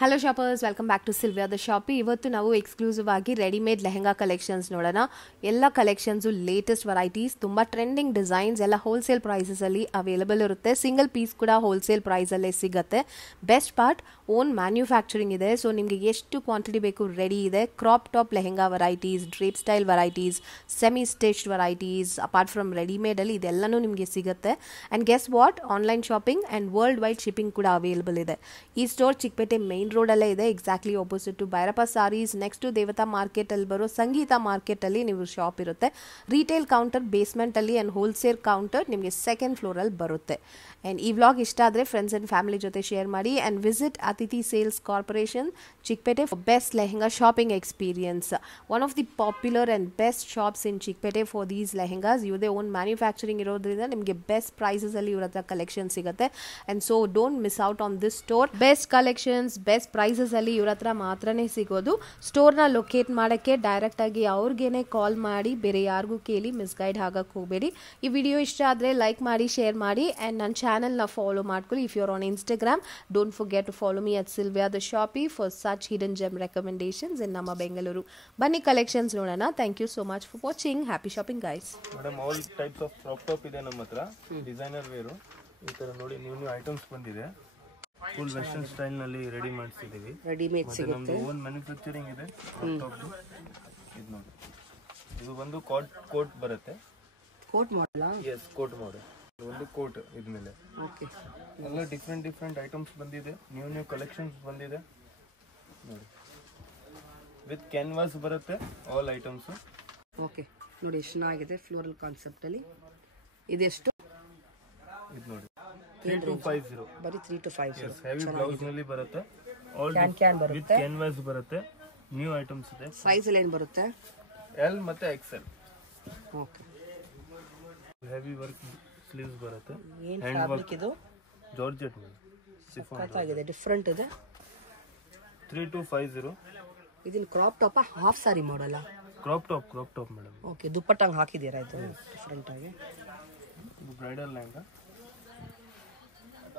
Hello shoppers, welcome back to Sylvia the Shoppy. ಇವತ್ತು ನಾವು exclusive ಆಗಿ ರೆಡಿಮೇಡ್ ಲೆಹೆಂಗಾ ಕಲೆಕ್ಷನ್ಸ್ ನೋಡೋಣ. ಎಲ್ಲ ಕಲೆಕ್ಷನ್ಸು ಲೇಟೆಸ್ಟ್ ವೆರೈಟೀಸ್, ತುಂಬ ಟ್ರೆಂಡಿಂಗ್ ಡಿಸೈನ್ಸ್ ಎಲ್ಲ ಹೋಲ್ಸೇಲ್ ಪ್ರೈಸಸಲ್ಲಿ ಅವೈಲೇಬಲ್ ಇರುತ್ತೆ. ಸಿಂಗಲ್ ಪೀಸ್ ಕೂಡ ಹೋಲ್ಸೇಲ್ ಪ್ರೈಸಲ್ಲೇ ಸಿಗುತ್ತೆ. ಬೆಸ್ಟ್ ಪಾರ್ಟ್, ಓನ್ ಮ್ಯಾನ್ಯುಫ್ಯಾಕ್ಚರಿಂಗ್ ಇದೆ. ಸೊ ನಿಮಗೆ ಎಷ್ಟು ಕ್ವಾಂಟಿಟಿ ಬೇಕು ರೆಡಿ ಇದೆ. Crop top lehenga varieties, drape style varieties, semi stitched varieties, apart from ರೆಡಿಮೇಡಲ್ಲಿ ಇದೆಲ್ಲನೂ ನಿಮಗೆ ಸಿಗುತ್ತೆ. And guess what, online shopping and world wide shipping ಕೂಡ ಅವೈಲೇಬಲ್ ಇದೆ. ಈ ಸ್ಟೋರ್ ಚಿಕ್ಕಪೇಟೆ ಮೇನ್ ರೋಡಲ್ಲೇ ಇದೆ, exactly opposite to Bhyrappa sarees. Next to Devatha market ಅಲ್ಲಿ ಬರೋ ಸಂಗೀತ ಮಾರ್ಕೆಟ್ ಅಲ್ಲಿ ನೀವು ಶಾಪ್ ಇರುತ್ತೆ. ರಿಟೇಲ್ ಕೌಂಟರ್ ಬೇಸ್ಮೆಂಟ್ ಅಲ್ಲಿ ಅಂಡ್ ಹೋಲ್ಸೇಲ್ ಕೌಂಟರ್ ನಿಮಗೆ ಸೆಕೆಂಡ್ ಫ್ಲೋರ್ ಅಲ್ಲಿ ಬರುತ್ತೆ. ಅಂಡ್ ಈ ವ್ಲಾಗ್ ಇಷ್ಟ ಆದರೆ ಫ್ರೆಂಡ್ಸ್ ಅಂಡ್ ಫ್ಯಾಮಿಲಿ ಜೊತೆ ಶೇರ್ ಮಾಡಿ. And visit Athithi sales corporation Chickpet for best lehenga shopping experience. One of the popular and best shops in Chickpet for these lehengas. ಇವ್ರದೇ ಓನ್ ಮ್ಯಾನುಫ್ಯಾಕ್ಚರಿಂಗ್ ಇರೋದ್ರಿಂದ ನಿಮಗೆ ಬೆಸ್ಟ್ ಪ್ರೈಸಸ್ ಅಲ್ಲಿ ಇವ್ರ ಹತ್ರ ಕಲೆಕ್ಷನ್ ಸಿಗುತ್ತೆ. And so don't miss out on this store. Best collections, best prices ಅಲ್ಲಿ ಇವ್ರ ಹತ್ರ ಮಾತ್ರನೇ ಸಿಗೋದು. ಸ್ಟೋರ್ನ ಲೊಕೇಟ್ ಮಾಡೋಕ್ಕೆ ಡೈರೆಕ್ಟ್ ಆಗಿ ಅವ್ರಿಗೇನೆ ಕಾಲ್ ಮಾಡಿ, ಬೇರೆ ಯಾರಿಗೂ ಕೇಳಿ ಮಿಸ್ಗೈಡ್ ಆಗಕ್ಕೆ ಹೋಗಬೇಡಿ. ಈ ವಿಡಿಯೋ ಇಷ್ಟ ಆದರೆ ಲೈಕ್ ಮಾಡಿ, ಶೇರ್ ಮಾಡಿ ಆ್ಯಂಡ್ ನನ್ನ ಚಾನಲ್ನ ಫಾಲೋ ಮಾಡ್ಕೊಳ್ಳಿ. If you're on Instagram, don't forget to follow me at Sylvia the Shoppy for such hidden gem recommendations in ನಮ್ಮ ಬೆಂಗಳೂರು. ಬನ್ನಿ ಕಲೆಕ್ಷನ್ಸ್ ನೋಡೋಣ. Thank you so much for watching. Happy shopping guys. Madam, all types of crop top ಇದೆ ನಮ್ಮ ಹತ್ರ. Designer wear ಈ ತರ ನೋಡಿ, new items ಬಂದಿದೆ. ಫುಲ್ ವೆಸ್ಟರ್ನ್ ಸ್ಟೈಲ್ ನಲ್ಲಿ ರೆಡಿ ಮಾಡಿಸಿದೀವಿ. ರೆಡಿಮೇಡ್ ಸಿಗುತ್ತೆ. ನಮ್ದು ಓನ್ ಮ್ಯಾನುಫ್ಯಾಕ್ಚರಿಂಗ್ ಇದೆ. ಇದು ನೋಡಿ, ಇದು ಒಂದು ಕೋಟ್ ಬರುತ್ತೆ. ಕೋಟ್ ಮಾಡಲಾ? Yes, coat model. ಒಂದು ಕೋಟ್ ಇದ್ಮೇಲೆ ಎಲ್ಲ ಡಿಫ್ರೆಂಟ್ ಐಟಮ್ಸ್ ಬಂದಿದೆ. ನ್ಯೂ ಕಲೆಕ್ಷನ್ಸ್ ಬಂದಿದೆ ನೋಡಿ. ವಿತ್ ಕ್ಯಾನ್ವಾಸ್ ಬರುತ್ತೆ ಆಲ್ ಐಟಮ್ಸ್. ಓಕೆ, ನೋಡಿ ಎಷ್ಟು ಚೆನ್ನಾಗಿದೆ ಫ್ಲೋರಲ್ ಕಾನ್ಸೆಪ್ಟ್ ಅಲ್ಲಿ. ಇದೆಷ್ಟು? ಇದು ನೋಡಿ 3250. ಬರೀ 3250. ಹೆವಿ ಬ್ಲೌಸ್ ನಲ್ಲಿ ಬರುತ್ತೆ. ಆಲ್ ಕ್ಯಾನ್ ಬರುತ್ತೆ. ವಿತ್ ಕ್ಯಾನ್ವಾಸ್ ಬರುತ್ತೆ. ನ್ಯೂ ಐಟಮ್ಸ್ ಇದೆ. ಸೈಜ್ ಅಲ್ಲಿ ಏನು ಬರುತ್ತೆ? ಎಲ್ ಮತ್ತೆ XL. Okay, heavy work sleeves ಬರುತ್ತೆ. ಏನು ಫ್ಯಾಬ್ರಿಕ್ ಇದು? ಜಾರ್ಜೆಟ್ ಮೇಲೆ ಶಿಫಾನ್ ಆಗಿದೆ, ಡಿಫರೆಂಟ್ ಇದೆ. 3250. ಇದನ್ನ ಕ್ರಾಪ್ ಟಾಪ್ ಹಾಫ್ ಸಾರಿ ಮಾಡಲ್ಲ? Crop top madam. ಓಕೆ, ದುಪ್ಪಟ್ಟಂಗೆ ಹಾಕಿದ್ದೀರಾ ಇದು ಡಿಫರೆಂಟ್ ಆಗಿ? ಇದು bridal lehenga,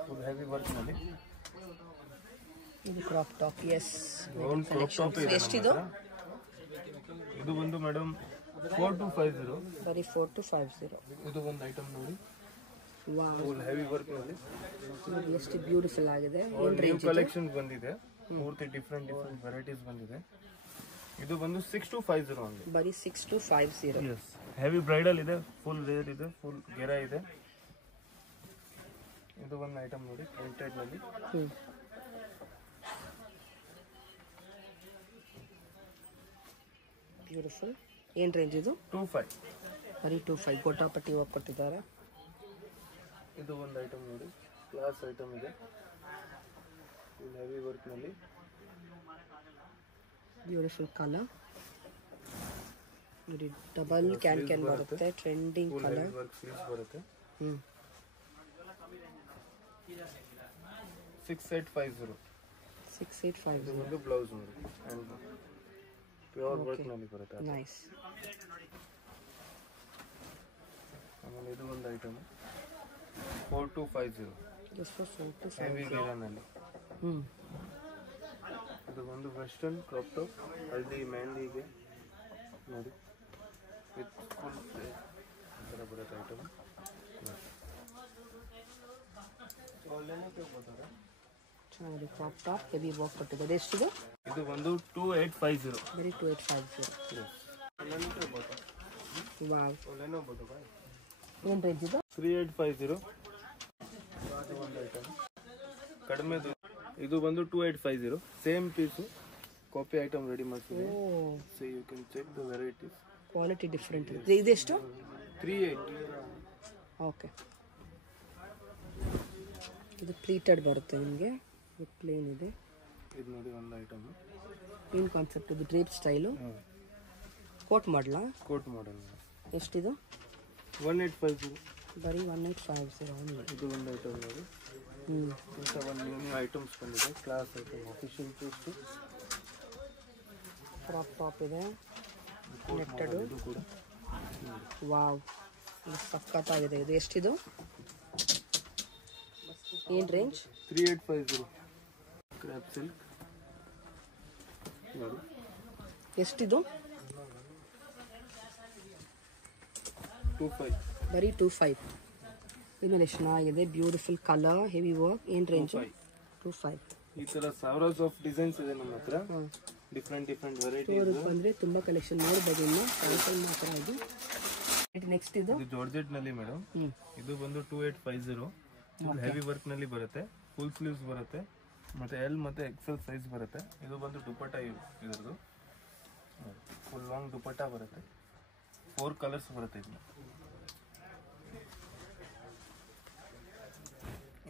full heavy work ನಲ್ಲಿ. ಇದು crop top. Yes, crop top ಇದೆ. ಎಷ್ಟಿದು? ಇದು ಒಂದು ಮೇಡಮ್ 4250. ಬರೀ 4250. ಇದು ಒಂದು ಐಟಮ್ ನೋಡಿ, ವಾವ್, ಫುಲ್ ಹೆವಿ ವರ್ಕ್ ನಲ್ಲಿ. ನೋಡಿ ಎಷ್ಟು ಬ್ಯೂಟಿಫುಲ್ ಆಗಿದೆ. ಏನು ನ್ಯೂ ರೇಂಜ್? ಕಲೆಕ್ಷನ್ ಬಂದಿದೆ. ಪೂರ್ತಿ ಡಿಫ್ರೆಂಟ್ ವೆರೈಟೀಸ್ ಬಂದಿದೆ. ಇದು ಬಂದು 6250 ಅಂಗೆ. ಬರೀ 6250. ಎಸ್, ಹೆವಿ ಬ್ರೈಡಲ್ ಇದೆ. ಫುಲ್ ರೇರ್ ಇದೆ. ಫುಲ್ ಗೆರಾ ಇದೆ. ಇದು ಒಂದು ಐಟಮ್ ನೋಡಿ, ಪ್ರಿಂಟೆಡ್ ನಲ್ಲಿ. ಬ್ಯೂಟಿಫುಲ್. ಏನು ರೇಂಜ್ ಇದು? 25. ಬರೀ 25. ಗೋಟಾಪಟ್ಟಿ ಹೋಗಿ ಕೊಟ್ಟಿದ್ದಾರೆ. ಇದು ಒಂದು ಐಟಮ್ ನೋಡಿ, ಕ್ಲಾಸ್ ಐಟಮ್ ಇದೆ. ಫುಲ್ ಹೆವಿ ವರ್ಕ್ ನಲ್ಲಿ. ಬ್ಯೂಟಿಫುಲ್ ಕಲರ್ ನೋಡಿ, ಡಬಲ್ ಕ್ಯಾನ್ ಬರುತ್ತೆ. Trending colour. ವರ್ಕ್ ಸ್ಲೀವ್ಸ್ ಬರುತ್ತೆ. 6850. 6850. ಒಂದು ಬ್ಲೌಸ್ ನೋಡಿ, ಅಂಡ್ ಪ್ಯೂರ್ ವರ್ಕ್ ನಲ್ಲಿ ಬರುತ್ತೆ. ನೈಸ್. ಆಮೇಲೆ ಇದು ಒಂದು ಐಟಮ್ 4250. ಹೆವಿ ಗೆರಾ ನಲ್ಲಿ. ಇದು ಒಂದು ವೆಸ್ಟರ್ನ್ ಕ್ರಾಪ್ ಟಾಪ್, ಹಲ್ದಿ ಮೆಹಂದಿಗೆ ನೋಡಿ, ವಿತ್ ಫುಲ್ ಥರ ಬರುತ್ತೆ ಐಟಮ್. ಚೆನ್ನಾಗಿದೆ. ಕ್ರಾಪ್ ಟಾಪ್ ಹೆವಿ ವರ್ಕ್ ಕೊಟ್ಟಿದ್ದಾರೆ. ಎಷ್ಟಿದೆ? ಇದು ಒಂದು 2850. ಬರೀ 2850. ವಾವ್, ಏನು ರೇಂಜ್ ಇದು? 3850. ಒಂದು ಐಟಮ್ ಕಡಿಮೆದು. ಇದು ಬಂದು 2850. Same piece copy item ready ಮಾಡ್ತೀವಿ. So you can check the varieties. Quality different ಇದೆ. ಇದೆಷ್ಟು? 380. ಓಕೆ, ಇದು ಪ್ಲೀಟೆಡ್ ಬರುತ್ತೆ ನಿಮಗೆ. ವಿತ್ ಪ್ಲೇನ್ ಇದೆ. ಇದು ನೋಡಿ ಒಂದು ಐಟಮ್. ಏನು ಕಾನ್ಸೆಪ್ಟ್ ಇದು? Drape style. ಕೋಟ್ ಮಾಡಲಾ? Coat model. ಎಷ್ಟಿದು? 1850. ಬರೀ 1850 ಓನ್ಲಿ. ಇದು ಒಂದು ಐಟಮ್ ನೋಡಿ. ಇಂಥ ಒಂದು ನ್ಯೂ ಐಟಮ್ಸ್ ಬಂದಿದೆ. Class item, official piece. Crop top ಇದೆ, ನೆಟ್ಟೆಡ್. ಇದು ಕೂಡ ವಾವ್, ಇದು ಸಖತ್ತಾಗಿದೆ. ಇದು ಎಷ್ಟಿದು? ಏನು ರೇಂಜ್? 3850. Crab silk. ನೋಡಿ ಎಷ್ಟಿದು? 25. ಬರೀ 25. ಇದ್ಮೇಲೆ ಎಷ್ಟು ಚೆನ್ನಾಗಿದೆ, ಬ್ಯೂಟಿಫುಲ್ ಕಲರ್, ಹೆವಿ ವರ್ಕ್. ಏನು ರೇಂಜ್? 25. ಈ ತರ ಸಾವಿರಾಸ್ ಆಫ್ ಡಿಸೈನ್ಸ್ ಇದೆ ನಮ್ಮ ಹತ್ರ. ಡಿಫ್ರೆಂಟ್ ವೆರೈಟಿ ಬಂದ್ರೆ ತುಂಬಾ ಕಲೆಕ್ಷನ್ ನೋಡ್ಬೋದು. ಇನ್ನು ಸ್ಯಾಂಪಲ್ ಮಾತ್ರ ಇದು. ನೆಕ್ಸ್ಟ್ ಇದು ಜಾರ್ಜೆಟ್ ನಲ್ಲಿ ಮೇಡಮ್. ಇದು ಬಂದು 2850. ಹೆವಿ ವರ್ಕ್ ನಲ್ಲಿ ಬರುತ್ತೆ, ಫುಲ್ ಸ್ಲೀವ್ಸ್ ಬರುತ್ತೆ, ಮತ್ತೆ ಎಲ್ ಮತ್ತೆ ಎಕ್ಸೆಲ್ ಸೈಜ್ ಬರುತ್ತೆ. ಇದು ಬಂದು ದುಪಟ್ಟ ಇದ್ರದ್ದು ಫುಲ್ ಲಾಂಗ್ ದುಪಟ್ಟ ಬರುತ್ತೆ. 4 ಕಲರ್ಸ್ ಬರುತ್ತೆ.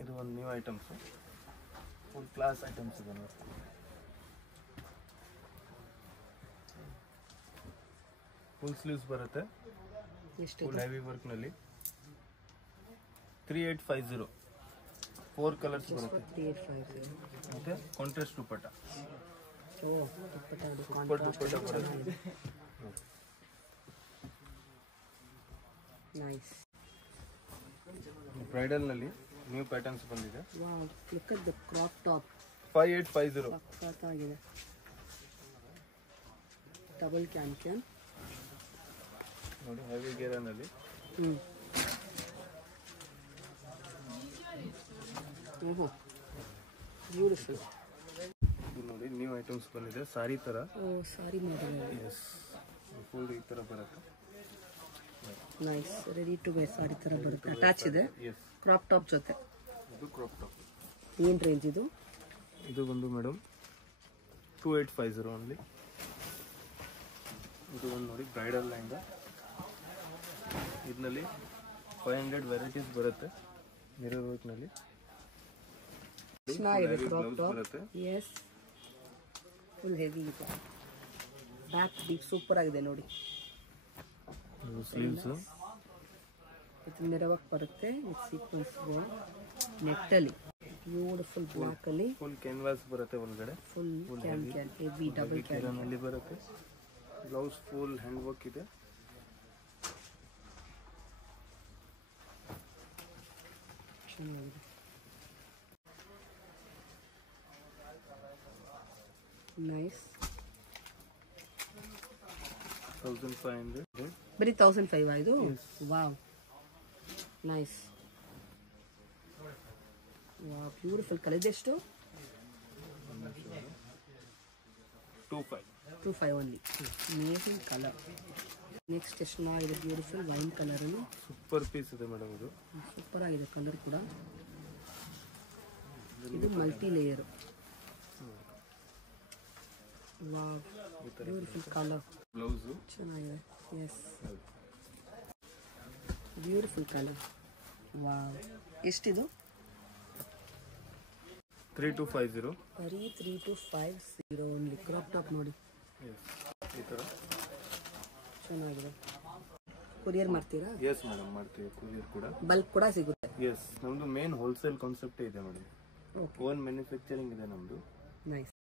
ಇದು ಒಂದು new items, full class items ಇದೆ. ಫುಲ್ ಸ್ಲೀವ್ಸ್ ಬರುತ್ತೆ, ಫುಲ್ ಹೆವಿ ವರ್ಕ್ ನಲ್ಲಿ. 3850. 4 ಕಲರ್ಸ್ ಬರುತ್ತೆ. 3850. ಮತ್ತೆ ಕಾಂಟ್ರಾಸ್ಟ್ ದುಪಟ್ಟ. ದುಪಟ್ಟ ಬರುತ್ತೆ. ನೈಸ್. ಬ್ರೈಡಲ್ ನಲ್ಲಿ ನ್ಯೂ ಪ್ಯಾಟರ್ನ್ಸ್ ಬಂದಿದೆ. Wow, look at the crop top. 5850. ಸಖತ್ತಾಗಿದೆ. ಡಬಲ್ ಕ್ಯಾನ್ ನೋಡಿ, ಹೆವಿ ಗೇರನಲ್ಲಿ. ಓಹೋ, ಬ್ಯೂಟಿಫುಲ್. ಇದು ನೋಡಿ ನ್ಯೂ ಐಟಮ್ಸ್ ಬಂದಿದೆ, ಸಾರಿ ತರ. ಸಾರಿ ಮಾಡಿದ್ದಾರೆ. ಎಸ್, ಫುಲ್ ಈ ತರ ಬರುತ್ತೆ. ನೈಸ್, ರೆಡಿ ಟು ವೇರ್ ಸಾರಿ ತರ ಬರುತ್ತೆ. ಅಟ್ಯಾಚ್ ಇದೆ ಕ್ರಾಪ್ ಟಾಪ್ ಜೊತೆ. ಇದು ಕ್ರಾಪ್ ಟಾಪ್. ಏನು ರೇಂಜ್ ಇದು? ಇದು ಬಂದು ಮೇಡಮ್ 2850 ಓನ್ಲಿ. ಇದು ಒಂದು ನೋಡಿ ಬ್ರೈಡಲ್ ಲೆಹಂಗಾ. ಇದರಲ್ಲಿ 500 ವೆರೈಟೀಸ್ ಬರುತ್ತೆ. ಮಿರರ್ ವರ್ಕ್ ನಲ್ಲಿ ಚೆನ್ನಾಗಿದೆ ಕ್ರಾಪ್ ಟಾಪ್. ಬರುತ್ತೆ. ಎಸ್, ಫುಲ್ ಹೆವಿ ಇದೆ. ಬ್ಯಾಕ್ ಡೀಪ್ ಸೂಪರ್ ಆಗಿದೆ ನೋಡಿ. ಸ್ಲೀವ್ಸ್ ಇದು ಮಿರರ್ ವರ್ಕ್ ಬರುತ್ತೆ ವಿತ್ ಸೀಕ್ವೆನ್ಸ್ ವರ್ಕ್. ನೆಟ್ಟಲ್ಲಿ ಬ್ಯೂಟಿಫುಲ್ ಬ್ಲಾಕ್ ಅಲ್ಲಿ ಫುಲ್ ಕ್ಯಾನ್ವಾಸ್ ಬರುತ್ತೆ ಒಳಗಡೆ. Full can heavy double can ಅಲ್ಲಿ ಬರುತ್ತೆ. ಬ್ಲೌಸ್ ಫುಲ್ ಹ್ಯಾಂಡ್ ವರ್ಕ್ ಇದೆ. ಚೆನ್ನಾಗಿದೆ. ನೈಸ್. 1500. ಬರೀ 1500 ಇದು? Wow, nice. Wow, beautiful colour. ಇದೆಷ್ಟು? 25 ಓನ್ಲಿ. Amazing colour. ನೆಕ್ಸ್ಟ್ ಎಷ್ಟು ಚೆನ್ನಾಗಿದೆ, beautiful wine colour. Super piece ಇದೆ ಮೇಡಮ್. ಇದು ಸೂಪರ್ ಆಗಿದೆ ಕಲರ್ ಕೂಡ. ಇದು multi layer. Wow, beautiful colour. Blouse ಚೆನ್ನಾಗಿದೆ. Yes, beautiful colour. ವಾವ್, ಎಷ್ಟಿದು? 3250. ಬರೀ 3250 ಓನ್ಲಿ. ಕ್ರಾಪ್ ಟಾಪ್ ನೋಡಿ, ಈ ಥರ ಚೆನ್ನಾಗಿದೆ. ಕೊರಿಯರ್ ಮಾಡ್ತೀರಾ? ಎಸ್ ಮೇಡಮ್, ಮಾಡ್ತೀವಿ. ಕೊರಿಯರ್ ಕೂಡ, ಬಲ್ಕ್ ಕೂಡ ಸಿಗುತ್ತೆ. ಎಸ್. ನಮ್ದು ಮೇನ್ ಹೋಲ್ಸೇಲ್ ಕಾನ್ಸೆಪ್ಟ್ ಇದೆ ಮೇಡಮ್. ಓಕೆ, ಓನ್ ಮ್ಯಾನುಫ್ಯಾಕ್ಚರಿಂಗ್ ಇದೆ ನಮ್ದು. ನೈಸ್.